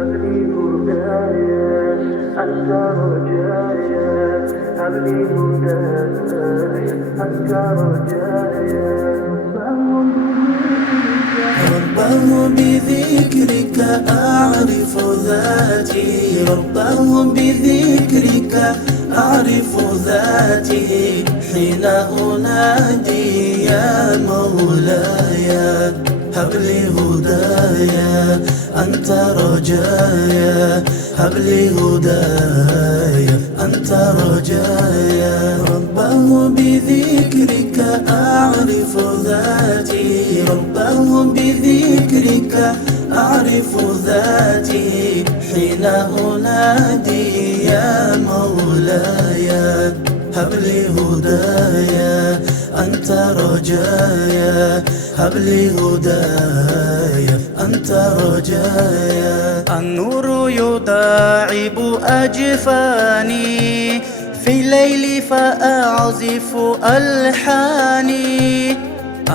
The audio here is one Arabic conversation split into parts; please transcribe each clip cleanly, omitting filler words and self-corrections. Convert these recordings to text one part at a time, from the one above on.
هب لي هدايا أنت رجايا هب لي هدايا أنت رجايا رباه بذكرك أعرف ذاتي، رباه بذكرك أعرف ذاتي، حين أنادي يا مولاي هب لي هدايا أنت رجايا، هب لي هدايا أنت رجايا. رباه بذكرك أعرف ذاتي، رباه بذكرك أعرف ذاتي، حين أنادي يا مولاي هب لي هدايا أنت رجايا، هب لي هدايا أنت رجايا. النور يداعب أجفاني في الليل فأعزف ألحاني،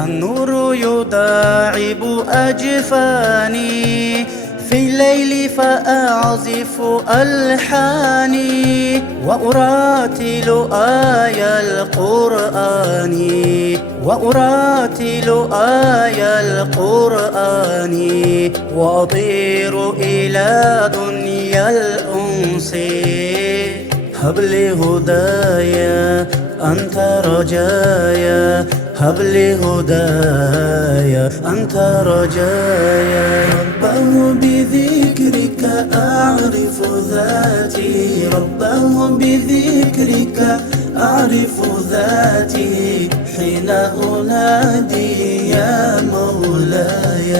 النور يداعب أجفاني في الليل فأعزف ألحاني، وأراتل آي القرآن، وأراتل آي القرآن، وأطير إلى دنيا الأنس هب لي هدايا أنت رجايا، هب لي هدايا أنت رجايا. رباه بذكرك أعرف ذاتي، رباه بذكرك أعرف ذاتي، حين أنادي يا مولاي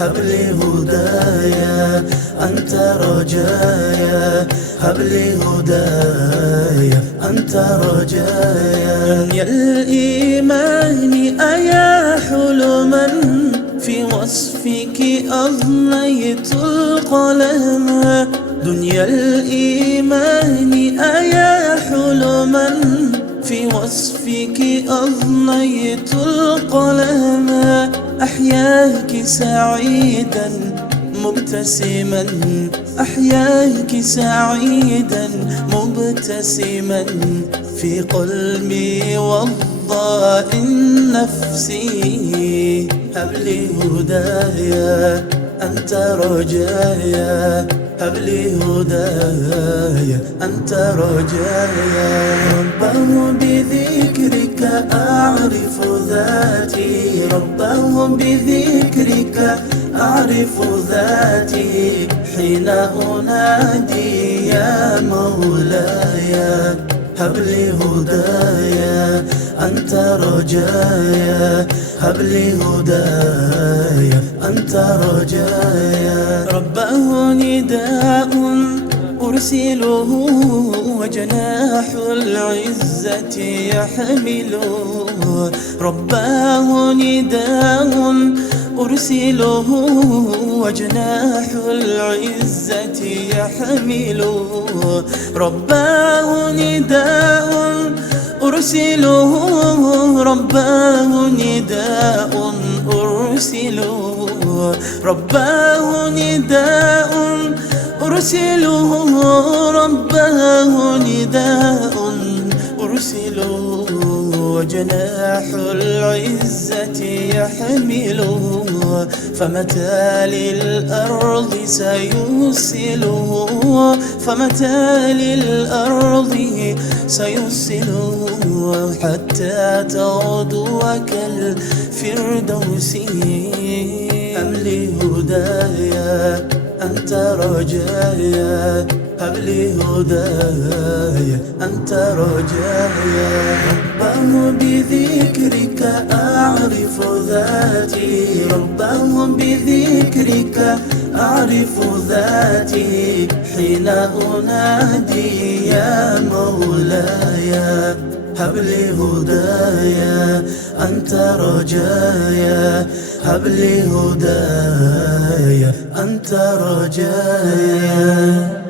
هب لي هدايا أنت رجايا، هب لي هدايا أنت رجايا. يا الإيمان أيا حلما في وصفك أضنيت القلم، دنيا الإيمان أيا حلما في وصفك أضنيت القلم، أحياك سعيدا مبتسما، أحياك سعيدا مبتسما، في قلبي وضاء نفسي هب لي هدايا أنت رجايا، هب لي هدايا أنت رجايا. رباه بذكرك أعرف ذاتي، رباه بذكرك أعرف ذاتي، حين أنادي يا مولاي هب لي هدايا أنت رجايا، هب لي هدايا أنت رجايا. رباه نداء أرسله وجناح العزة يحمله، رباه نداء أرسله وجناح العزة يحمله، رباه نداء أرسله، رباه نداء أرسله، رباه نداء أرسله، رباه نداء أرسله، وجناح العزة يحمله، فمتى للأرض سيوصله، فمتى للأرض سيوصله، حتى تغدو كالفردوس هب لي هدايا أنت رجايا، هب لي هدايا أنت رجايا. رباه بذكرك أعرف ذاتي، رباه بذكرك أعرف ذاتي، حين أنادي يا مولاي هب لي هدايا أنت رجايا، هب لي هدايا أنت رجايا.